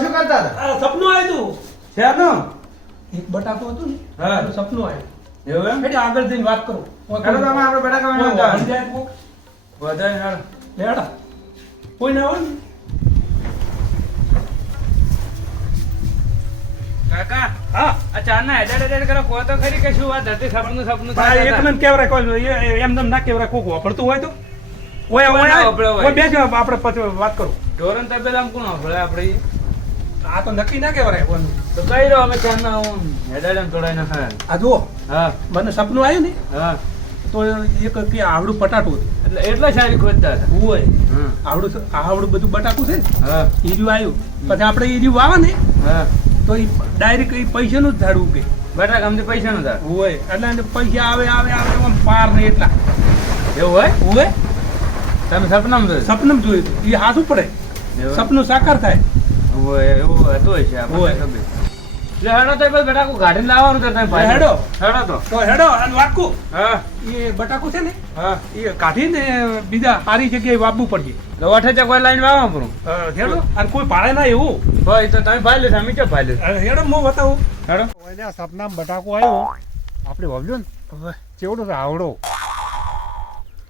શું કરતા હતા? સપનું આવ્યું શેરનું? એક બટાકું હતું ને હા. સપનું આવ્યું એવું એમ? એટલે આગળ જઈને વાત કરું હેડો તો આપણે બટાકા બનાવતા હતા. સમજાય કોક? વધારે હાલ. લેડા કોઈ ના હોય ને કાકા હા આ ચારના હેડેડ કરો કહો તો ખરી કે શું વાત હતી સપનું સપનું ભાઈ એક ને કેવરાય કોઈ એમ નામ ના કેવરાય કોક વાપરતું હોય તો ઓય કોઈ ના વાપરે હોય. બેસ આપણે પછી વાત કરું ઢોરણ તબેલામાં કોણ ભલે આપણે આ તો નક્કી ના કેવરાય ઓનું. તો કઈ રહ્યો અમે ચારના હેડેડ તોડાઈ નાખે આ જુઓ હા મને સપનું આવ્યું ને હા તો એક કે આવડું બટાટું હતું એટલે સારી ખોજતા હતા હોય હા આવડું બધું બટાકું છે ને હા ઈર્યું આવ્યું પછી આપણે ઈર્યું વાવે ને હા તો એ ડાયરેક્ટ એ પૈસાનું જ ઝાડ ઉગે બટાકા અમને પૈસા નો થાય હોય એટલે એને પૈસા આવે આમ પાર ને એટલા એવું હોય હોય તમે સપનામાં જોયું સપનું જોયું હતું. એ હાથું પડે એવું? સપનું સાકાર થાય હોય એવું હતું હશે આપણે હોય. ખબર એટલે હેડો તો પછી બટાકું કાઢીને લાવવાનું તો તમે ભાઈ હેડો. હેડો તો તો હેડો અને વાટકું હા એ બટાકું છે ને હા એ કાઢીને બીજા સારી જગ્યાએ વાપવું પડશે લવાઠે તે કોઈ લાઈન વાવા પૂરું હેડો અને કોઈ ભાડે ના એવું ભાઈ તો તમે ભાઈ લેશો અમે ક્યાં ભાઈ લેશો હેડો હું બતાવું હેડો સપનામાં બટાકો આવ્યો આપણે વાવ્યો ને ચેવડો આવડો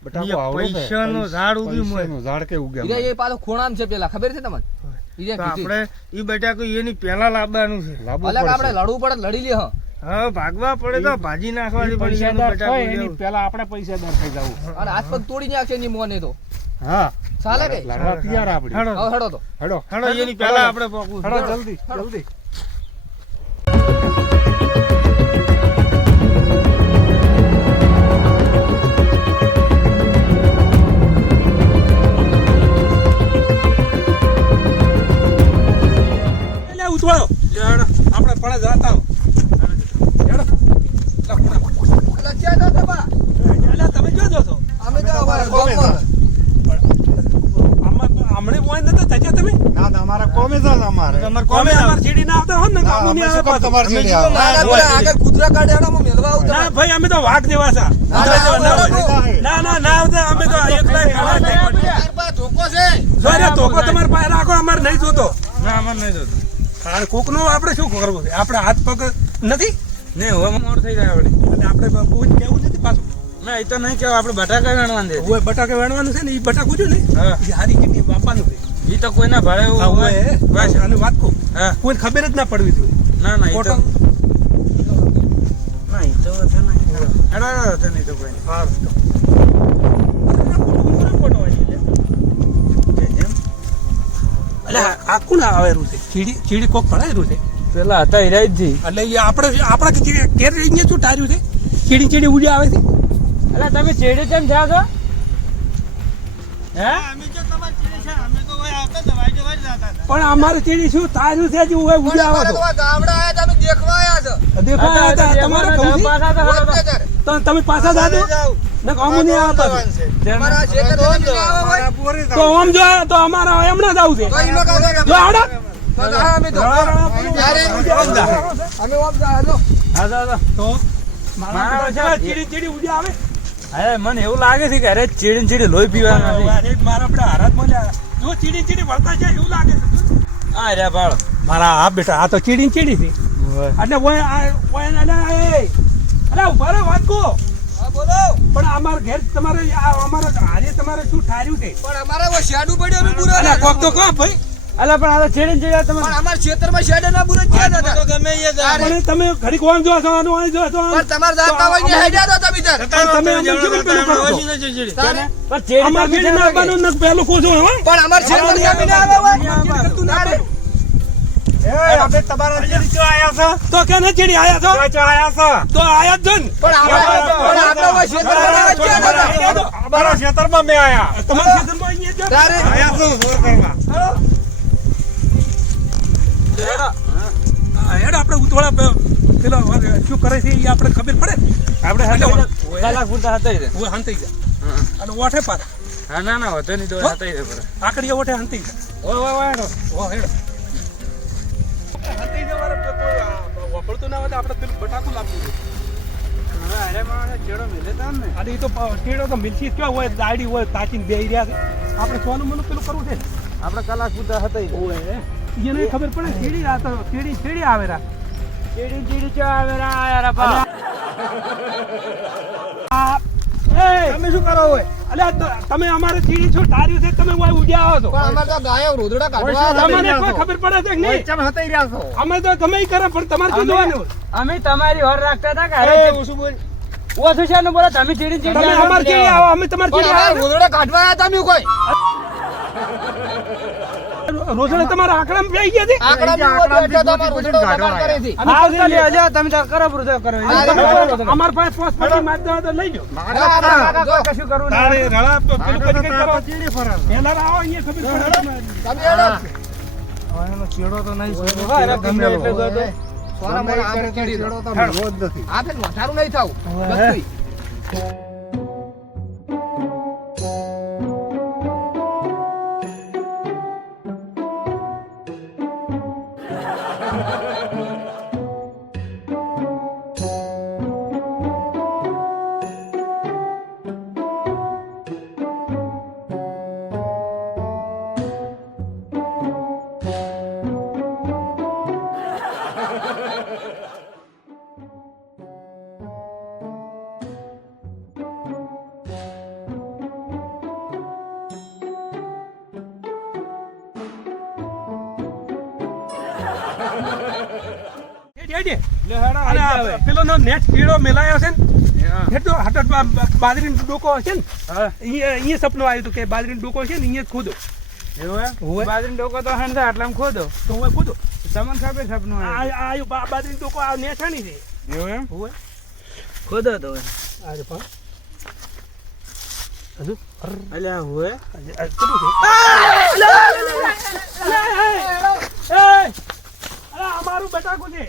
બટાકો આવડો છે. પૈસાનું ઝાડ ઉગ્યું મોય. પૈસાનું ઝાડ કે ઉગ્યા હીરા એ પાછો ખૂણામાં છે પેલા ખબર છે તમને તો હીરા કીધી. આપણે ઈ બટાકું એની પહેલા લાવવાનું છે લાવવું અલગ આપણે પડશે. લડવું પડે લડી લે હા હા ભાગવા પડે તો ભાજી નાખવાની ઈ પડી એનું પૈસાદાર થાય બટાકું એની લેવું. પહેલા આપણે પૈસાદાર થઈ જવું અને હાથ પગ તોડી નાખશે એની મોને તો હા ચાલે કે લાડવા તૈયાર આપણે હેડો હવે હેડો તો હેડો હેડો એની પહેલા આપણે પોકવું છે. હેડો જલ્દી જલ્દી એટલે ઉતવાળો હેડો આપણે પણ જાતા હો. હેડો લા ખૂણા. લખ્યા તો તમે એટલે તમે જો છો અમે તો અમારા ગામમાં હમણે હોય નતા થયા તમે ના તમારા કોમે જ અમારે તમારે કોમે કોમે અમાર ચીડી ના આવતા હોત ને હા, કામું અમે નહીં શું કામ આવે તમારે અમે ચીડી શું કામ આવે? ના, ના, પેલા આગળ કૂતરા કાઢે એનામાં મેલવા આવું ના તમે. ભાઈ અમે તો વાઘ જેવા છે ના, ના, ના, ના, ના ના ના આવતા અમે તો એકલા ખાવા તાર પાસે ધોકો છે સોરે તોકો તમારે પાસે રાખો અમારે નહીં જોતો ના અમારે નહીં જોતું અને કોકનો આપણે શું કરવું છે આપણે હાથ પગ નથી નહીં હવે મોડ થઈ જાય આપણે અને આપણે કોઈ કેવું નથી પાછું ના એ તો નહીં કેવું આપણે બટાકા વેણવાનું દે ઓય બટાકા વેણવાનું છે ને એ બટાકું છે ને હા. એ હારી કેટલી બાપાનું છે એ તો કોઈના ભાડે એવું હા, હોય. ઓય, બસ અને વાત કહું હા કોઈ ખબર જ ના પડવી જોઈએ ના ના એ તો ફોટો ના એ તો વધે નહીં હેડો વધે નહીં તો કોઈ નહીં. એટલે આ કોણ આવેલું છે ચીડી કોક ભણાયેલું છે પેલા હતા હિરાઈ જ એટલે એ આપણે કેર અહીંયા શું ટાર્યું છે ચીડી ઉડી આવે છે એટલે તમે ચેડે કેમ થયા છો હે અમે જો તમારે ચીડી છે અમે તો ઓય આવતા હતા વાઈટે વાઈટ જતા હતા પણ અમારે ચીડી શું ટાર્યું છે જે ઉડી આવે અમારે તો આ ગામડા આયા તમે દેખવા આયા છો દેખાય હતા તમારે કહું છું પાછા તો રોજ ને તારે. તો તમે પાછા જાજો ને આમ નહીં આવતા અમારા શેતર તમે ના આવો હોય તો આમ જો તો અમારા એમના જ આવશે તો ઈનો કામ કરો. જો આવડા તો જા અમે તો ત્યારે અમે ઓમ જા હેલો હા દાદા તો મારા મારા વચ્ચે ચીડી ઉડી આવે અરે મને એવું લાગે છે કે અરે ચીડી ને ચીડી લોહી પીવાના નથી અરે મારા આપણે હારાત મળ્યા જો ચીડી વળતા છે એવું લાગે છે આ રે બાળ મારા આ બેટા આ તો ચીડી છે એટલે અરે ઉભા રહો વાત કહો હા બોલો પણ અમારા ઘેર તમારે અમારા આજે તમારે શું ઠાર્યું છે પણ અમારે વો શેડું પડ્યું અમે પૂરા અલા, કોક તો કહો ભાઈ અલા પણ આ તો ચીડી ને ચીડી તમે પણ અમારા ક્ષેત્રમાં શેડ ના પૂરા ક્યાં તો હતા ગમે એ જાય. પણ તમે ઘડીક ઓમ જો છો આનું અહીં જો છો આમ. પણ તમારે જાતા હોય ને હેડ્યા તો તમે તાર પણ તમે અમને શું કેમ પેલું કરો છો? ઓછી નથી ચીડી. તારે પણ ચીડી અમારે ચીડી ના આવવાનું ને પેલું ખોજો હો પણ અમાર ક્ષેત્રમાં જમીન આવે હોય તારે આપણે તમારા ચીડી ચો આયા છો તો કે ને ચીડી આયા છો ચો આયા છો તો આયા જ છો ને પણ આપણે વો ક્ષેત્રમાં ક્યાં હતા અમારા ખેતરમાં મેં આયા તમારા ખેતરમાં અહીંયા જ છો. તારે આયા છો જોર કરવા હેડ આપણે ઉતવાળા પેલો શું કરે છે એ આપણે ખબર પડે આપણે એટલે કલાક પૂરતા હતા ઈ રે. ઓય હંતાઈ જાય અને ઓઠે પાર હા ના ના હોતો નહીં તો હો? હતા ઈ રે પર. આકડીએ ઓઠે હંતાઈ જાય ઓય ઓય ઓય હેડો. ઓ હેડ હંતાઈ જવારે વપડતું ના હોય તો આપણે પેલું બટાકું લાવવું અરે એ તો ટેડો તો મિલસી ક્યાં હોય દાડી હોય તાચીને બેહી રહ્યા છે આપણે સોનું મનું પેલું કરવું છે આપણે કલાક સુધી હતા એને ખબર પડે ચીડી આ તો ચીડી આવે રા ચીડી ચો આવે રા બા તમે શું કરો હોય અલ્યા તમે અમારે ચીડી છો ધાર્યું છે તમે હોય ઉડ્યા આવો છો પણ અમારે તો ગાયો રોદડા કાઢવા તમને કોઈ ખબર પડે છે કે નહીં ચમ હતાઈ રહ્યા છો અમે તો ગમે ઈ કરે પણ તમારે શું જોવાનું અમે તમારી હોર રાખતા હતા કે અરે અરે હું શું બોલ ઓછું છે ને બોલો તમે ચીડી તમે ચીડી અમારે ચીડી આવો અમે તમારે પણ ચીડી અમારે રોદડા કાઢવા આવ્યા તમે કોઈ રોજણે તમારા આંકડામાં બેહી ગયા છે આંકડા બી હોય બેઠા તો અમારે રોદડા કાઢવા કરે છે હા તો લે હજો તમે તાર કરો પૂરો કરો અમાર પાસે પોસ્ટ પડી માર દો તો લઈ જાઓ જો, કશું કરવું તારે રળા તો પેલું કરી કઈ કરો ચીડી ફરાર પેલા આવો અહીંયા ખબર પડે તમારી. તમે હેડો. ચેડો તો નહીં ગમે એટલે દો તો. સોના મને આપણે ચીડી દો. ચેડો તો મળવો જ નથી આ ફેર વધારું નહીં થાવું બસ. હેડે. અને આ પેલોનો નેટ કીડો મેલાયો છે ને હેઠો હાટો બાજરીનો ડોકો હશે ને અહીંયા સપનું આવ્યું હતું કે બાજરીનો ડોકો છે ને અહીંયા જ ખોદો એવું એમ? હોય. બાજરીનો ડોકો તો હંધા આટલામાં ખોદો તો હું ખોદો તમને ખબર સપનું આવ્યું. બાજરીનો ડોકો આ નેઠાણી છે એવું એમ? હોય ખોદો તો આજે પણ હજુ અલ્યા હોય આ કેટલું છે અરે અમારું બટાકું છે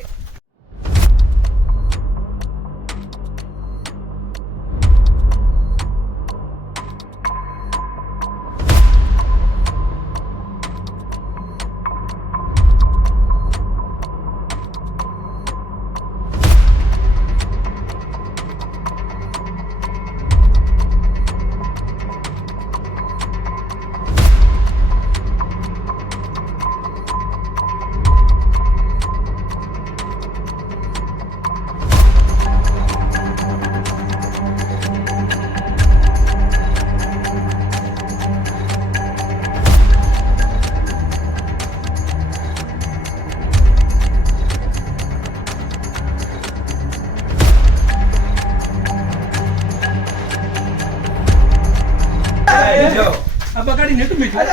આ બગાડી નેટું મીઠું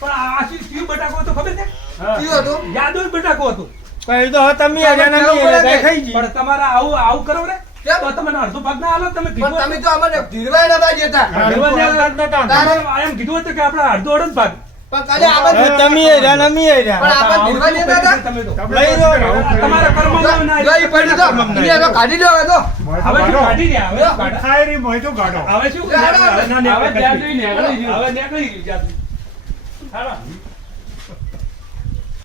પણ આ શું બટાકો હતો ખબર છે કયું હતું? યાદવ બટાકો હતું પણ તો તમે ખાઈ પણ તમારે આવું કરો રે કેમ? તો તમને અડધો ભાગ ના આલો તમે પણ કીધું તમે તો અમને ધીરવાય નતા જતા એમ કીધું હતું કે આપણે અડધો અડધ ભાગ પણ કાલે આપણે તમે પણ પણ આપણે ધીરવાય નતા હતા તમે તો લઈ લો. તમારા કર્મમાં ના જો ઈ પડી તો ઈ તો કાઢી લો હવે તો હવે શું કાઢી દે હવે શું કાઢે? ખાયરી મોય તો ગાડો હવે શું હવે હવે ના હવે નીકળી ત્યાં જોઈને નીકળી ગયું. હવે નીકળી ગયું જાતું. હાલો.